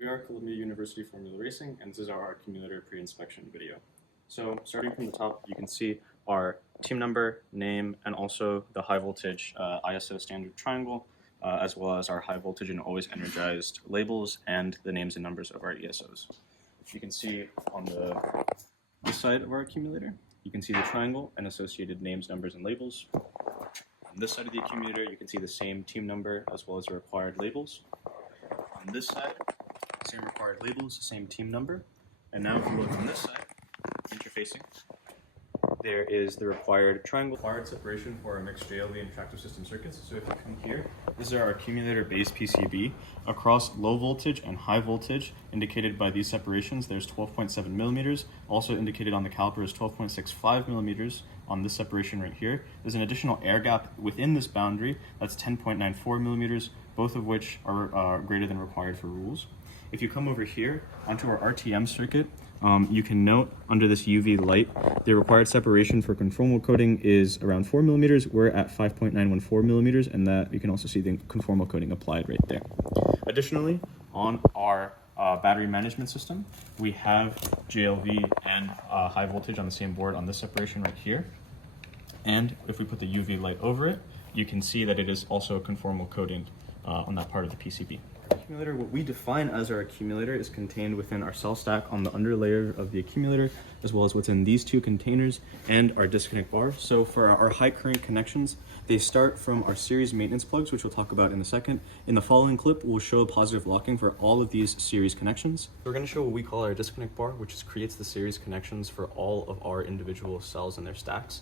We are Columbia University Formula Racing, and this is our accumulator pre-inspection video. So starting from the top, you can see our team number, name, and also the high voltage ISO standard triangle, as well as our high voltage and always energized labels and the names and numbers of our ESOs. You can see on this side of our accumulator, you can see the triangle and associated names, numbers, and labels. On this side of the accumulator, you can see the same team number as well as the required labels. On this side, same required labels, same team number. And now if you look on this side, interfacing, there is the required triangle, required separation for our mixed JLV and tractive system circuits. So if you come here, this is our accumulator base PCB. Across low voltage and high voltage, indicated by these separations, there's 12.7 millimeters. Also indicated on the caliper is 12.65 millimeters on this separation right here. There's an additional air gap within this boundary, that's 10.94 millimeters, both of which are greater than required for rules. If you come over here onto our RTM circuit, you can note under this UV light, the required separation for conformal coating is around 4 millimeters. We're at 5.914 millimeters, and that you can also see the conformal coating applied right there. Additionally, on our battery management system, we have JLV and high voltage on the same board on this separation right here. And if we put the UV light over it, you can see that it is also conformal coating on that part of the PCB. Accumulator, what we define as our accumulator, is contained within our cell stack on the underlayer of the accumulator, as well as within these two containers and our disconnect bar. So for our high current connections, they start from our series maintenance plugs, which we'll talk about in a second. In the following clip, we'll show positive locking for all of these series connections. We're going to show what we call our disconnect bar, which creates the series connections for all of our individual cells and their stacks.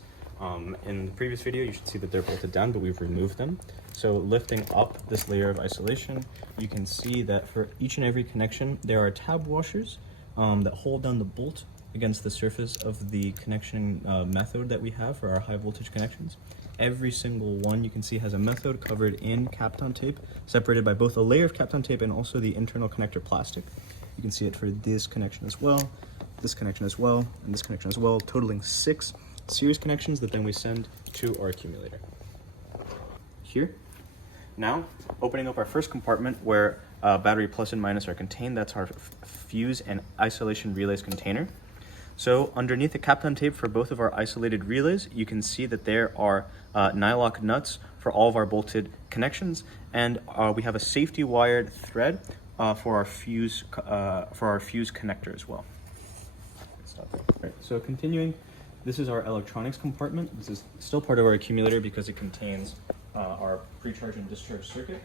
In the previous video, you should see that they're bolted down, but we've removed them. So lifting up this layer of isolation, you can see that for each and every connection, there are tab washers that hold down the bolt against the surface of the connection method that we have for our high voltage connections. Every single one you can see has a method covered in Kapton tape, separated by both a layer of Kapton tape and also the internal connector plastic. You can see it for this connection as well, this connection as well, and this connection as well, totaling 6 series connections that then we send to our accumulator. Here, now opening up our first compartment where battery plus and minus are contained, that's our fuse and isolation relays container. So underneath the Kapton tape for both of our isolated relays, you can see that there are nylock nuts for all of our bolted connections, and we have a safety wired thread for our fuse connector as well. Stop there. Right, so continuing, this is our electronics compartment. This is still part of our accumulator because it contains our pre-charge and discharge circuit.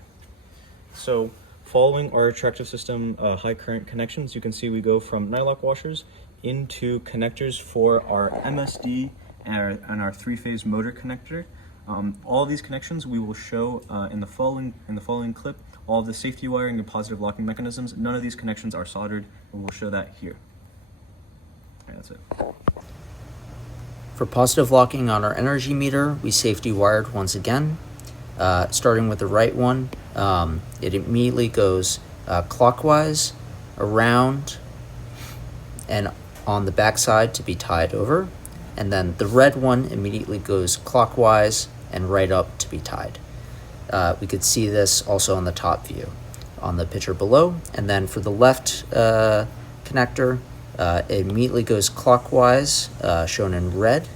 So following our tractive system high current connections, you can see we go from nylock washers into connectors for our MSD and our three-phase motor connector. All of these connections we will show in the following clip. All of the safety wiring and positive locking mechanisms. None of these connections are soldered, and we'll show that here. All right, that's it. For positive locking on our energy meter, we safety wired once again. Starting with the right one, it immediately goes clockwise, around, and on the back side to be tied over. And then the red one immediately goes clockwise and right up to be tied. We could see this also on the top view on the picture below. And then for the left connector, it immediately goes clockwise, shown in red,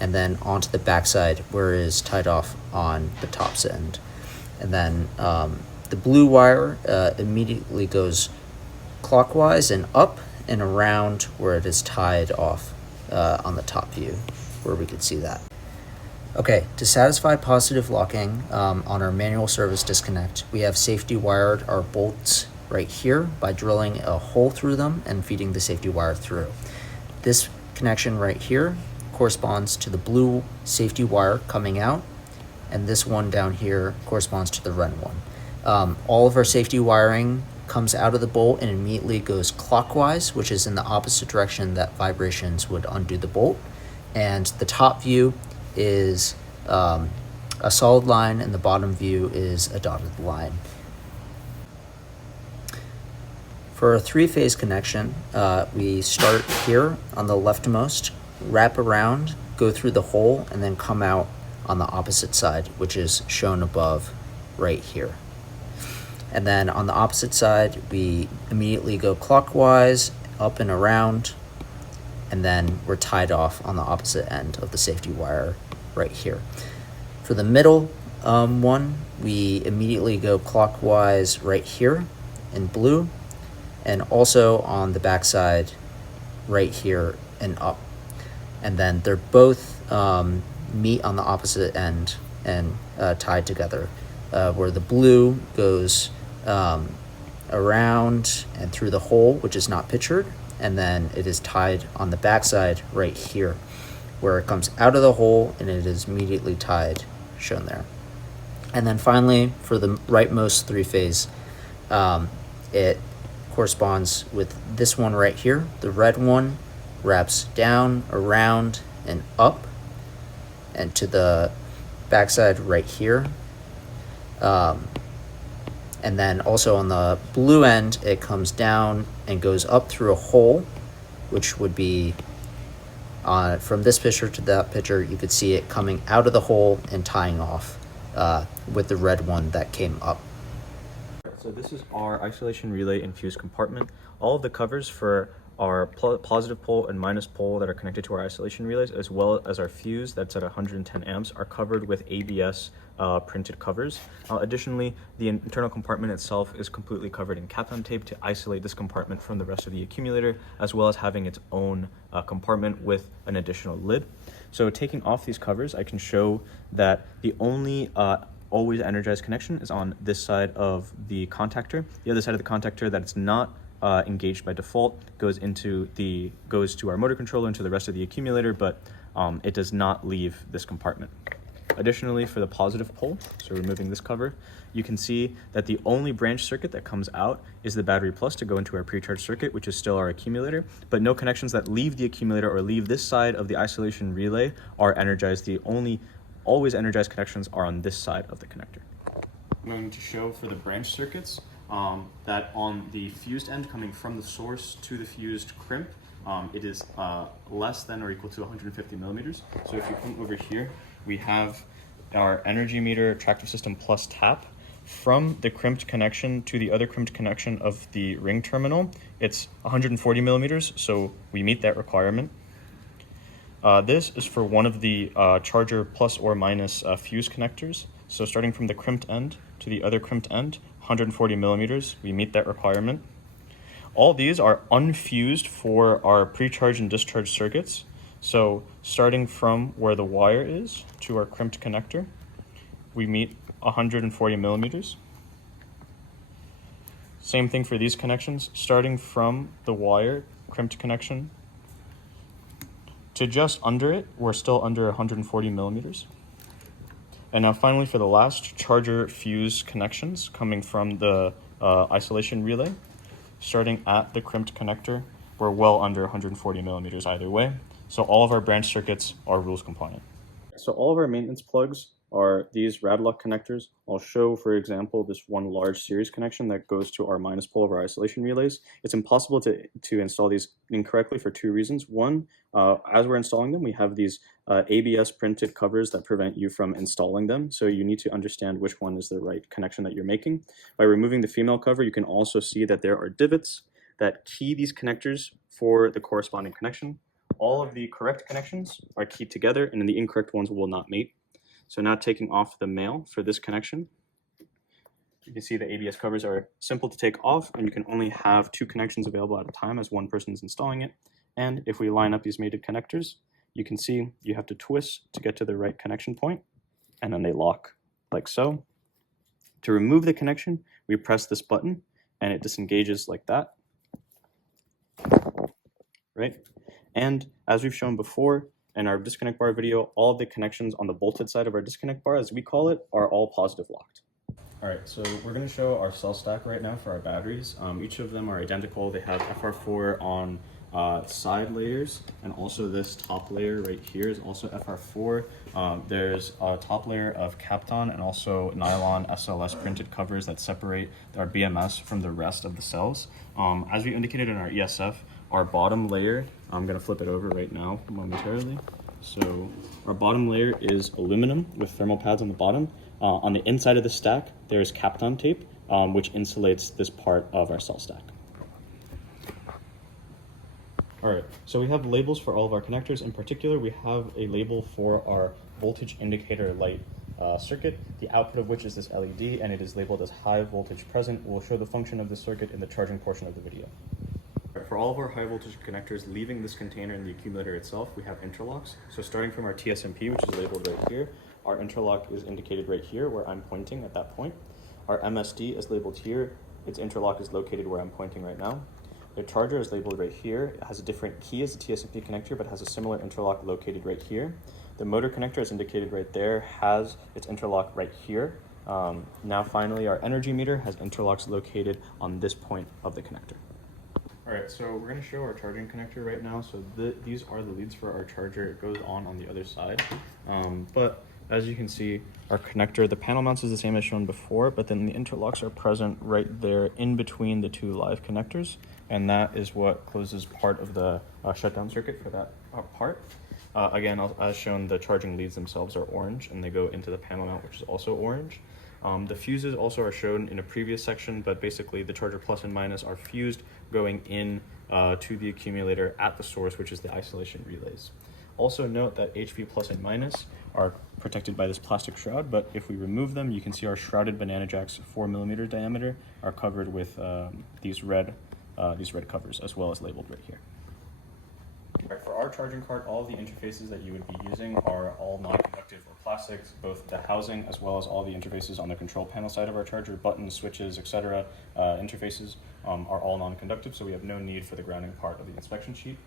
and then onto the backside where it is tied off on the top's end. And then the blue wire immediately goes clockwise and up and around where it is tied off on the top view, where we could see that. Okay, to satisfy positive locking on our manual service disconnect, we have safety wired our bolts right here by drilling a hole through them and feeding the safety wire through. This connection right here corresponds to the blue safety wire coming out, and this one down here corresponds to the red one. All of our safety wiring comes out of the bolt and immediately goes clockwise, which is in the opposite direction that vibrations would undo the bolt. And the top view is a solid line, and the bottom view is a dotted line. For a three-phase connection, we start here on the leftmost, wrap around, go through the hole, and then come out on the opposite side, which is shown above right here. And then on the opposite side, we immediately go clockwise, up and around, and then we're tied off on the opposite end of the safety wire right here. For the middle one, we immediately go clockwise right here in blue, and also on the back side right here and up. And then they're both meet on the opposite end and tied together, where the blue goes around and through the hole, which is not pictured, and then it is tied on the backside right here, where it comes out of the hole and it is immediately tied, shown there. And then finally, for the rightmost three-phase, it corresponds with this one right here. The red one wraps down, around, and up, and to the backside right here. And then also on the blue end, it comes down and goes up through a hole, which would be from this picture to that picture, you could see it coming out of the hole and tying off with the red one that came up. So this is our isolation relay and fuse compartment. All of the covers for our positive pole and minus pole that are connected to our isolation relays, as well as our fuse that's at 110 amps, are covered with ABS printed covers. Additionally, the internal compartment itself is completely covered in Kapton tape to isolate this compartment from the rest of the accumulator, as well as having its own compartment with an additional lid. So taking off these covers, I can show that the only always energized connection is on this side of the contactor. The other side of the contactor that it's not engaged by default goes to our motor controller and to the rest of the accumulator, but it does not leave this compartment. Additionally, for the positive pole, so removing this cover, you can see that the only branch circuit that comes out is the battery plus to go into our pre-charged circuit, which is still our accumulator, but no connections that leave the accumulator or leave this side of the isolation relay are energized. The only always energized connections are on this side of the connector. I'm going to show for the branch circuits that on the fused end coming from the source to the fused crimp, it is less than or equal to 150 millimeters. So if you come over here, we have our energy meter tractor system plus tap. From the crimped connection to the other crimped connection of the ring terminal, it's 140 millimeters, so we meet that requirement. This is for one of the charger plus or minus fuse connectors. So starting from the crimped end to the other crimped end, 140 millimeters, we meet that requirement. All these are unfused for our pre-charge and discharge circuits. So starting from where the wire is to our crimped connector, we meet 140 millimeters. Same thing for these connections, starting from the wire, crimped connection, to just under it, we're still under 140 millimeters. And now finally for the last, charger fuse connections coming from the isolation relay, starting at the crimped connector, we're well under 140 millimeters either way. So all of our branch circuits are rules compliant. So all of our maintenance plugs are these Radlock connectors. I'll show, for example, this one large series connection that goes to our minus pole of our isolation relays. It's impossible to install these incorrectly for two reasons. One, as we're installing them, we have these ABS printed covers that prevent you from installing them. So you need to understand which one is the right connection that you're making. By removing the female cover, you can also see that there are divots that key these connectors for the corresponding connection. All of the correct connections are keyed together, and then the incorrect ones will not mate. So now taking off the male for this connection, you can see the ABS covers are simple to take off, and you can only have two connections available at a time as one person is installing it. And if we line up these mated connectors, you can see you have to twist to get to the right connection point, and then they lock like so. To remove the connection, we press this button, and it disengages like that. Right? And as we've shown before in our disconnect bar video, all of the connections on the bolted side of our disconnect bar, as we call it, are all positive locked. All right, so we're going to show our cell stack right now for our batteries. Each of them are identical. They have FR4 on side layers, and also this top layer right here is also FR4. There's a top layer of Kapton and also nylon SLS printed covers that separate our BMS from the rest of the cells. As we indicated in our ESF, our bottom layer, I'm going to flip it over right now momentarily. So our bottom layer is aluminum with thermal pads on the bottom. On the inside of the stack, there's Kapton tape which insulates this part of our cell stack. All right, so we have labels for all of our connectors. In particular, we have a label for our voltage indicator light circuit, the output of which is this LED, and it is labeled as high voltage present. We'll show the function of the circuit in the charging portion of the video. For all of our high voltage connectors leaving this container in the accumulator itself, we have interlocks. So starting from our TSMP, which is labeled right here, our interlock is indicated right here where I'm pointing at that point. Our MSD is labeled here. Its interlock is located where I'm pointing right now. The charger is labeled right here. It has a different key as the TSMP connector, but has a similar interlock located right here. The motor connector is indicated right there, has its interlock right here. Now finally, our energy meter has interlocks located on this point of the connector. All right, so we're going to show our charging connector right now. So these are the leads for our charger. It goes on the other side. But as you can see, our connector, the panel mounts is the same as shown before, but then the interlocks are present right there in between the two live connectors. And that is what closes part of the shutdown circuit for that part. Again, as shown, the charging leads themselves are orange and they go into the panel mount, which is also orange. The fuses also are shown in a previous section, but basically the charger plus and minus are fused going in to the accumulator at the source, which is the isolation relays. Also note that HV plus and minus are protected by this plastic shroud, but if we remove them, you can see our shrouded banana jacks 4mm diameter are covered with these red covers, as well as labeled right here. Right, for our charging cart, all of the interfaces that you would be using are all non-conductive or plastics, both the housing as well as all the interfaces on the control panel side of our charger, buttons, switches, etc. Interfaces are all non-conductive, so we have no need for the grounding part of the inspection sheet.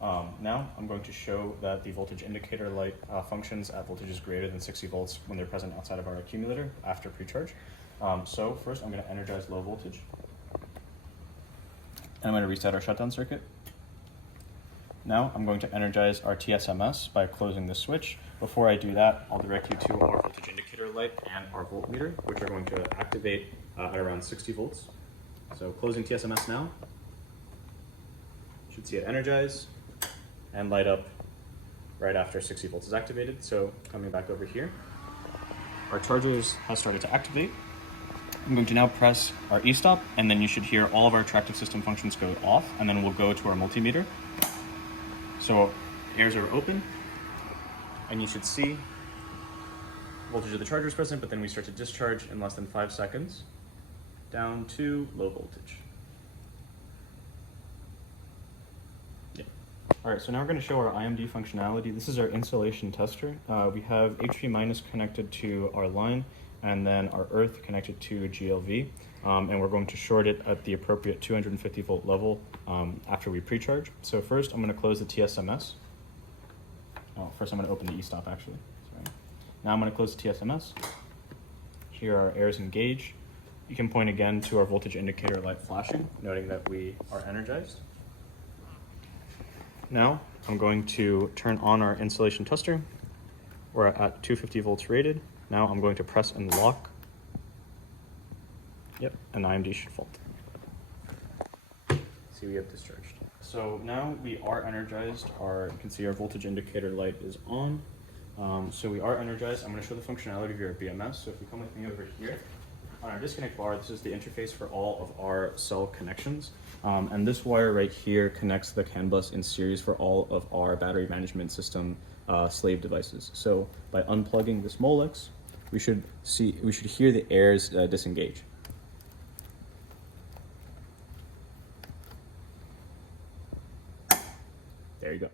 Now I'm going to show that the voltage indicator light functions at voltages greater than 60 volts when they're present outside of our accumulator after pre-charge. So first I'm going to energize low voltage. And I'm going to reset our shutdown circuit. Now I'm going to energize our TSMS by closing the switch. Before I do that, I'll direct you to our voltage indicator light and our voltmeter, which are going to activate at around 60 volts. So closing TSMS now. You should see it energize and light up right after 60 volts is activated. So coming back over here, our charger has started to activate. I'm going to now press our e-stop, and then you should hear all of our attractive system functions go off, and then we'll go to our multimeter. So airs are open, and you should see voltage of the charger is present, but then we start to discharge in less than 5 seconds down to low voltage. All right, so now we're going to show our IMD functionality. This is our insulation tester. We have HV minus connected to our line, and then our earth connected to a GLV, and we're going to short it at the appropriate 250 volt level after we pre-charge. So first I'm going to close the TSMS. Oh, first I'm going to open the e-stop actually. Sorry. Now I'm going to close the TSMS. Here are airs engaged. You can point again to our voltage indicator light flashing, noting that we are energized. Now I'm going to turn on our insulation tester. We're at 250 volts rated. Now I'm going to press and lock. Yep, and IMD should fault. See, we have discharged. So now we are energized. You can see our voltage indicator light is on. So we are energized. I'm going to show the functionality of your BMS. So if you come with me over here, on our disconnect bar, this is the interface for all of our cell connections. And this wire right here connects the CAN bus in series for all of our battery management system slave devices. So by unplugging this Molex, we should hear the airs disengage. There you go.